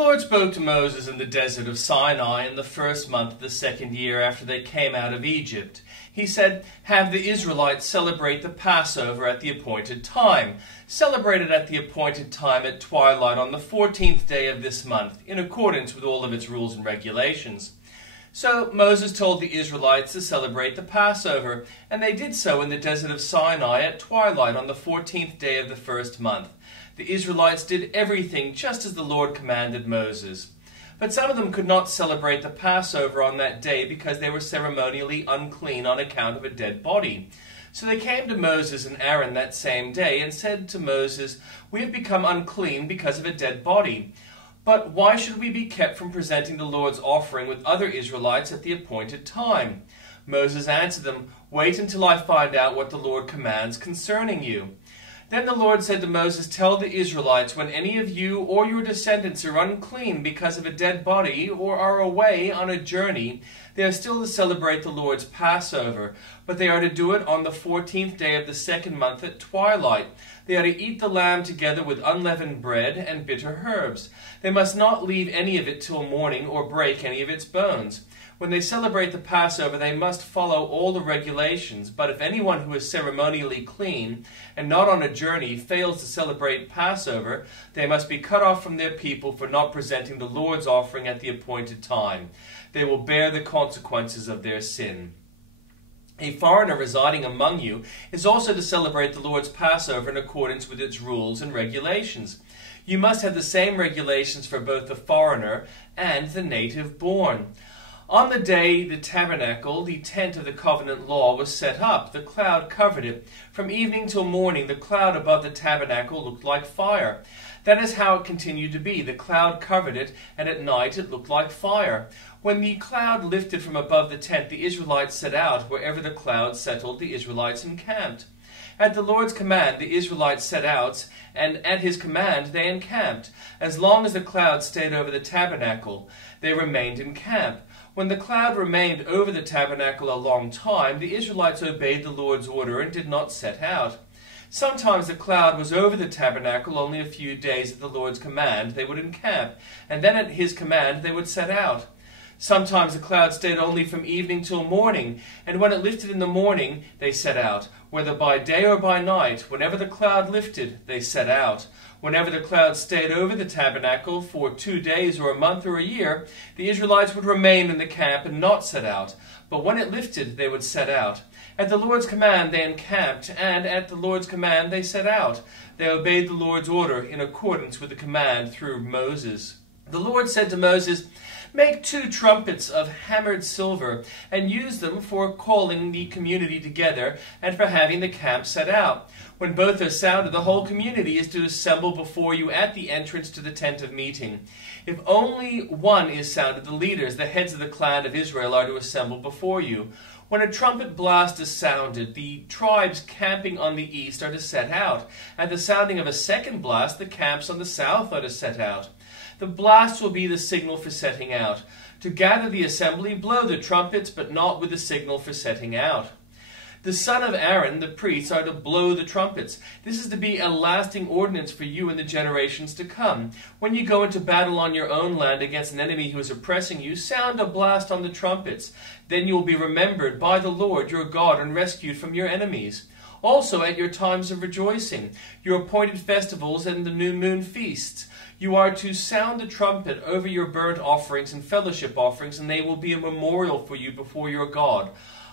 Lord spoke to Moses in the desert of Sinai in the first month of the second year after they came out of Egypt. He said, "Have the Israelites celebrate the Passover at the appointed time. Celebrate it at the appointed time at twilight on the 14th day of this month, in accordance with all of its rules and regulations." So Moses told the Israelites to celebrate the Passover, and they did so in the desert of Sinai at twilight on the 14th day of the first month. The Israelites did everything just as the Lord commanded Moses. But some of them could not celebrate the Passover on that day because they were ceremonially unclean on account of a dead body. So they came to Moses and Aaron that same day and said to Moses, "We have become unclean because of a dead body. But why should we be kept from presenting the Lord's offering with other Israelites at the appointed time?" Moses answered them, "Wait until I find out what the Lord commands concerning you." Then the Lord said to Moses, "Tell the Israelites, when any of you or your descendants are unclean because of a dead body or are away on a journey, they are still to celebrate the Lord's Passover, but they are to do it on the 14th day of the second month at twilight. They are to eat the lamb together with unleavened bread and bitter herbs. They must not leave any of it till morning or break any of its bones. When they celebrate the Passover, they must follow all the regulations, but if anyone who is ceremonially clean and not on a journey fails to celebrate Passover, they must be cut off from their people for not presenting the Lord's offering at the appointed time. They will bear the consequences of their sin. A foreigner residing among you is also to celebrate the Lord's Passover in accordance with its rules and regulations. You must have the same regulations for both the foreigner and the native born. On the day the tabernacle, the tent of the covenant law, was set up, the cloud covered it. From evening till morning, the cloud above the tabernacle looked like fire. That is how it continued to be. The cloud covered it, and at night it looked like fire. When the cloud lifted from above the tent, the Israelites set out. Wherever the cloud settled, the Israelites encamped. At the Lord's command, the Israelites set out, and at his command they encamped. As long as the cloud stayed over the tabernacle, they remained in camp. When the cloud remained over the tabernacle a long time, the Israelites obeyed the Lord's order and did not set out. Sometimes the cloud was over the tabernacle only a few days at the Lord's command. They would encamp, and then at his command they would set out. Sometimes the cloud stayed only from evening till morning, and when it lifted in the morning, they set out. Whether by day or by night, whenever the cloud lifted, they set out. Whenever the cloud stayed over the tabernacle for 2 days or a month or a year, the Israelites would remain in the camp and not set out. But when it lifted, they would set out. At the Lord's command they encamped, and at the Lord's command they set out. They obeyed the Lord's order in accordance with the command through Moses. The Lord said to Moses, "Make 2 trumpets of hammered silver, and use them for calling the community together and for having the camp set out. When both are sounded, the whole community is to assemble before you at the entrance to the tent of meeting. If only one is sounded, the leaders, the heads of the clan of Israel, are to assemble before you. When a trumpet blast is sounded, the tribes camping on the east are to set out. At the sounding of a second blast, the camps on the south are to set out. The blast will be the signal for setting out. To gather the assembly, blow the trumpets, but not with the signal for setting out. The son of Aaron, the priests, are to blow the trumpets. This is to be a lasting ordinance for you in the generations to come. When you go into battle on your own land against an enemy who is oppressing you, sound a blast on the trumpets. Then you will be remembered by the Lord your God and rescued from your enemies. Also at your times of rejoicing, your appointed festivals and the new moon feasts, you are to sound the trumpet over your burnt offerings and fellowship offerings, and they will be a memorial for you before your God.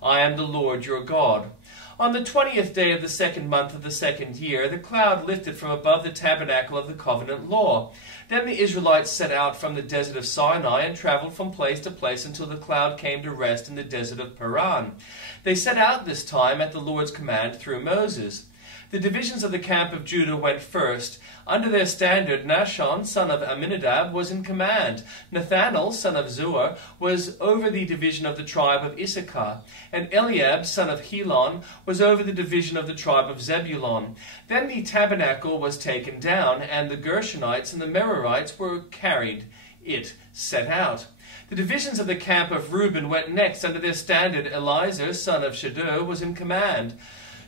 I am the Lord your God. On the 20th day of the second month of the second year, the cloud lifted from above the tabernacle of the covenant law. Then the Israelites set out from the desert of Sinai and traveled from place to place until the cloud came to rest in the desert of Paran. They set out this time at the Lord's command through Moses. The divisions of the camp of Judah went first. Under their standard, Nahshon, son of Amminadab, was in command. Nathanael, son of Zuar, was over the division of the tribe of Issachar. And Eliab, son of Helon, was over the division of the tribe of Zebulun. Then the tabernacle was taken down, and the Gershonites and the Merarites were carried it set out. The divisions of the camp of Reuben went next. Under their standard, Eliezer, son of Shedeur, was in command.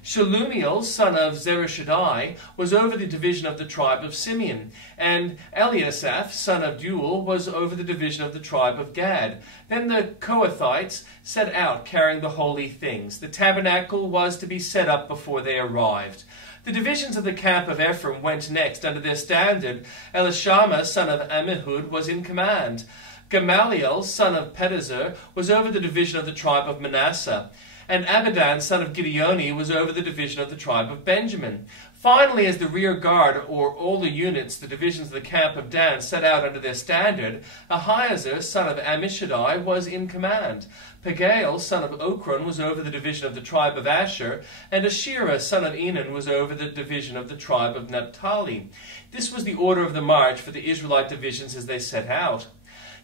Shelumiel, son of Zerubbabel, was over the division of the tribe of Simeon, and Eliasaph, son of Deuel, was over the division of the tribe of Gad. Then the Kohathites set out, carrying the holy things. The tabernacle was to be set up before they arrived. The divisions of the camp of Ephraim went next. Under their standard, Elishama, son of Ammihud, was in command. Gamaliel, son of Pedazur, was over the division of the tribe of Manasseh, and Abidan, son of Gideoni, was over the division of the tribe of Benjamin. Finally, as the rear guard, or all the units, the divisions of the camp of Dan, set out under their standard, Ahiezer, son of Ammishaddai, was in command. Pagiel, son of Ochran, was over the division of the tribe of Asher, and Asherah, son of Enan, was over the division of the tribe of Naphtali. This was the order of the march for the Israelite divisions as they set out.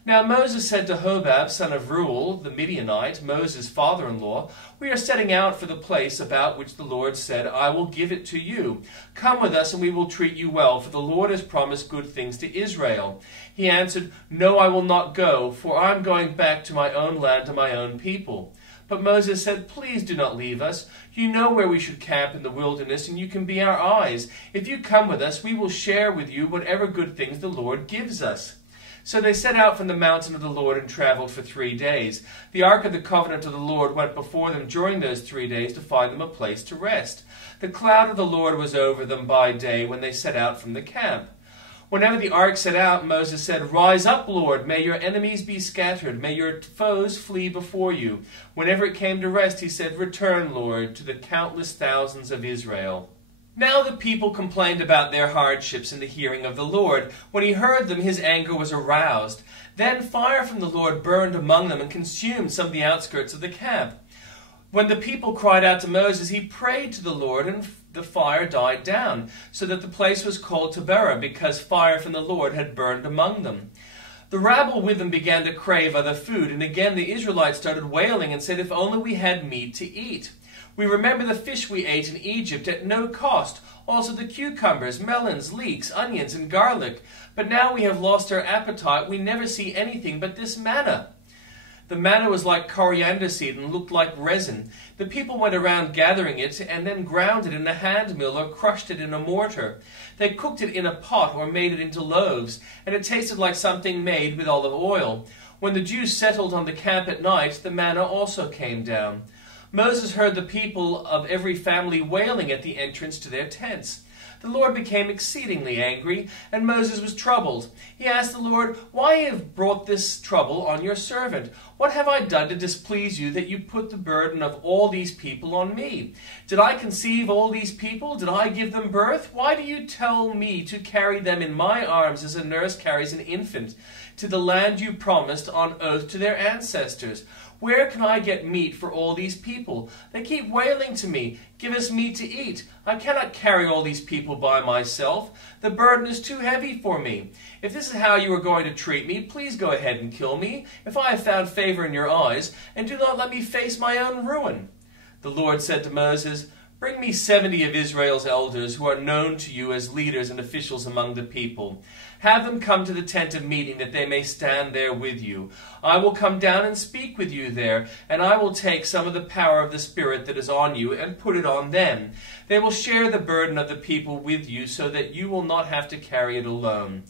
Now Moses said to Hobab, son of Reuel, the Midianite, Moses' father-in-law, "We are setting out for the place about which the Lord said, 'I will give it to you.' Come with us, and we will treat you well, for the Lord has promised good things to Israel." He answered, "No, I will not go, for I am going back to my own land and my own people." But Moses said, "Please do not leave us. You know where we should camp in the wilderness, and you can be our eyes. If you come with us, we will share with you whatever good things the Lord gives us." So they set out from the mountain of the Lord and traveled for 3 days. The ark of the covenant of the Lord went before them during those 3 days to find them a place to rest. The cloud of the Lord was over them by day when they set out from the camp. Whenever the ark set out, Moses said, "Rise up, Lord, may your enemies be scattered, may your foes flee before you." Whenever it came to rest, he said, "Return, Lord, to the countless thousands of Israel." Now the people complained about their hardships in the hearing of the Lord. When he heard them, his anger was aroused. Then fire from the Lord burned among them and consumed some of the outskirts of the camp. When the people cried out to Moses, he prayed to the Lord, and the fire died down, so that the place was called Taberah, because fire from the Lord had burned among them. The rabble with them began to crave other food, and again the Israelites started wailing and said, "If only we had meat to eat. We remember the fish we ate in Egypt at no cost, also the cucumbers, melons, leeks, onions, and garlic. But now we have lost our appetite. We never see anything but this manna." The manna was like coriander seed and looked like resin. The people went around gathering it and then ground it in a hand mill or crushed it in a mortar. They cooked it in a pot or made it into loaves, and it tasted like something made with olive oil. When the Jews settled on the camp at night, the manna also came down. Moses heard the people of every family wailing at the entrance to their tents. The Lord became exceedingly angry, and Moses was troubled. He asked the Lord, "Why have you brought this trouble on your servant? What have I done to displease you that you put the burden of all these people on me? Did I conceive all these people? Did I give them birth? Why do you tell me to carry them in my arms as a nurse carries an infant to the land you promised on oath to their ancestors? Where can I get meat for all these people? They keep wailing to me, 'Give us meat to eat.' I cannot carry all these people by myself. The burden is too heavy for me. If this is how you are going to treat me, please go ahead and kill me, if I have found favor in your eyes, and do not let me face my own ruin." The Lord said to Moses, "Bring me 70 of Israel's elders who are known to you as leaders and officials among the people. Have them come to the tent of meeting that they may stand there with you. I will come down and speak with you there, and I will take some of the power of the Spirit that is on you and put it on them. They will share the burden of the people with you so that you will not have to carry it alone.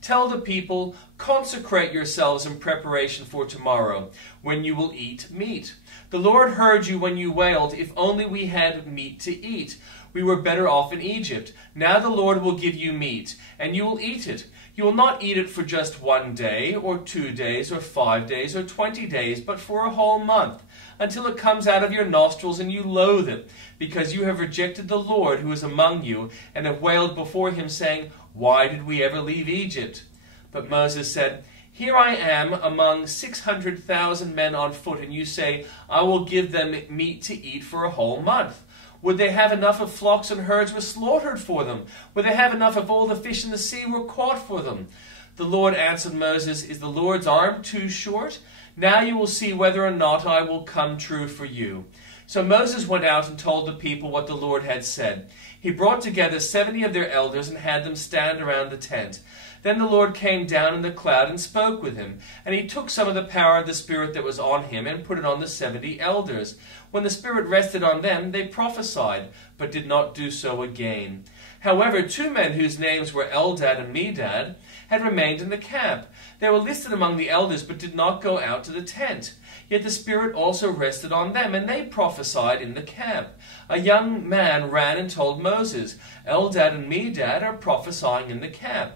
Tell the people, 'Consecrate yourselves in preparation for tomorrow, when you will eat meat.' The Lord heard you when you wailed, 'If only we had meat to eat. We were better off in Egypt.' Now the Lord will give you meat, and you will eat it. You will not eat it for just 1 day, or 2 days, or 5 days, or 20 days, but for a whole month, until it comes out of your nostrils and you loathe it, because you have rejected the Lord who is among you, and have wailed before him, saying, 'Why did we ever leave Egypt?' But Moses said, 'Here I am among 600,000 men on foot, and you say, I will give them meat to eat for a whole month. Would they have enough if flocks and herds were slaughtered for them? Would they have enough if all the fish in the sea were caught for them?' The Lord answered Moses, 'Is the Lord's arm too short? Now you will see whether or not I will come true for you. So Moses went out and told the people what the Lord had said. He brought together 70 of their elders and had them stand around the tent. Then the Lord came down in the cloud and spoke with him. And he took some of the power of the Spirit that was on him and put it on the 70 elders. When the Spirit rested on them, they prophesied, but did not do so again. However, 2 men whose names were Eldad and Medad had remained in the camp. They were listed among the elders, but did not go out to the tent. Yet the Spirit also rested on them, and they prophesied in the camp. A young man ran and told Moses, Eldad and Medad are prophesying in the camp.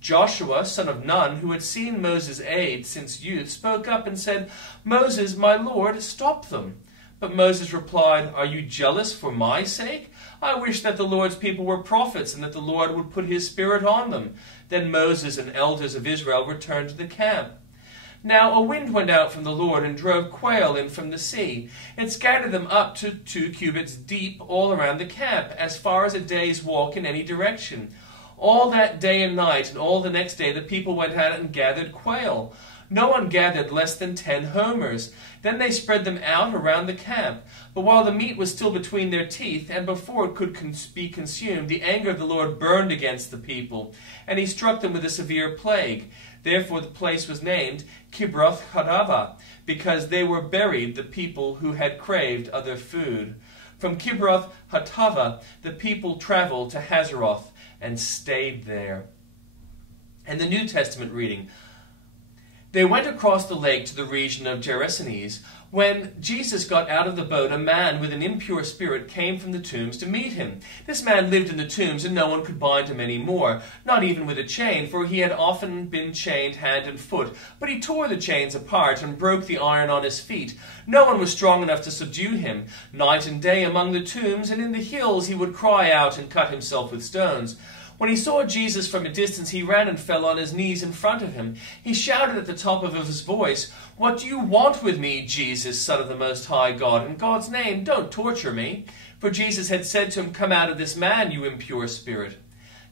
Joshua, son of Nun, who had seen Moses' aid since youth, spoke up and said, Moses, my Lord, stop them. But Moses replied, Are you jealous for my sake? I wish that the Lord's people were prophets, and that the Lord would put his Spirit on them. Then Moses and elders of Israel returned to the camp. Now a wind went out from the Lord and drove quail in from the sea. It scattered them up to 2 cubits deep all around the camp, as far as a day's walk in any direction. All that day and night, and all the next day, the people went out and gathered quail. No one gathered less than 10 homers. Then they spread them out around the camp. But while the meat was still between their teeth, and before it could be consumed, the anger of the Lord burned against the people, and he struck them with a severe plague. Therefore the place was named Kibroth Hattaavah, because they were buried, the people who had craved other food. From Kibroth Hattaavah the people traveled to Hazeroth and stayed there. And the New Testament reading. They went across the lake to the region of Gerasenes. When Jesus got out of the boat, a man with an impure spirit came from the tombs to meet him. This man lived in the tombs, and no one could bind him any more, not even with a chain, for he had often been chained hand and foot. But he tore the chains apart and broke the iron on his feet. No one was strong enough to subdue him. Night and day among the tombs and in the hills he would cry out and cut himself with stones. When he saw Jesus from a distance, he ran and fell on his knees in front of him. He shouted at the top of his voice, What do you want with me, Jesus, Son of the Most High God? In God's name, don't torture me. For Jesus had said to him, Come out of this man, you impure spirit.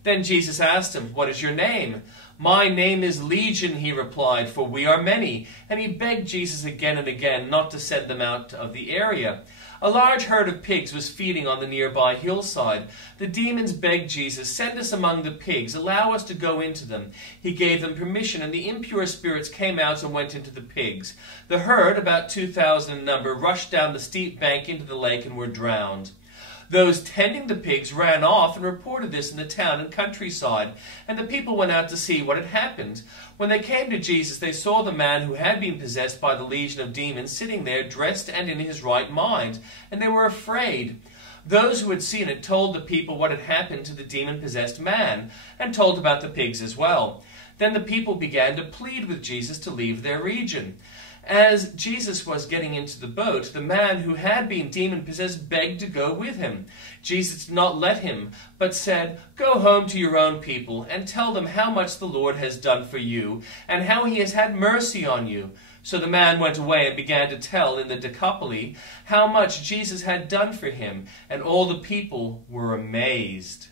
Then Jesus asked him, What is your name? My name is Legion, he replied, for we are many. And he begged Jesus again and again not to send them out of the area. A large herd of pigs was feeding on the nearby hillside. The demons begged Jesus, Send us among the pigs, allow us to go into them. He gave them permission, and the impure spirits came out and went into the pigs. The herd, about 2,000 in number, rushed down the steep bank into the lake and were drowned. Those tending the pigs ran off and reported this in the town and countryside, and the people went out to see what had happened. When they came to Jesus, they saw the man who had been possessed by the legion of demons sitting there, dressed and in his right mind, and they were afraid. Those who had seen it told the people what had happened to the demon-possessed man, and told about the pigs as well. Then the people began to plead with Jesus to leave their region. As Jesus was getting into the boat, the man who had been demon-possessed begged to go with him. Jesus did not let him, but said, Go home to your own people, and tell them how much the Lord has done for you, and how he has had mercy on you. So the man went away and began to tell in the Decapolis how much Jesus had done for him, and all the people were amazed.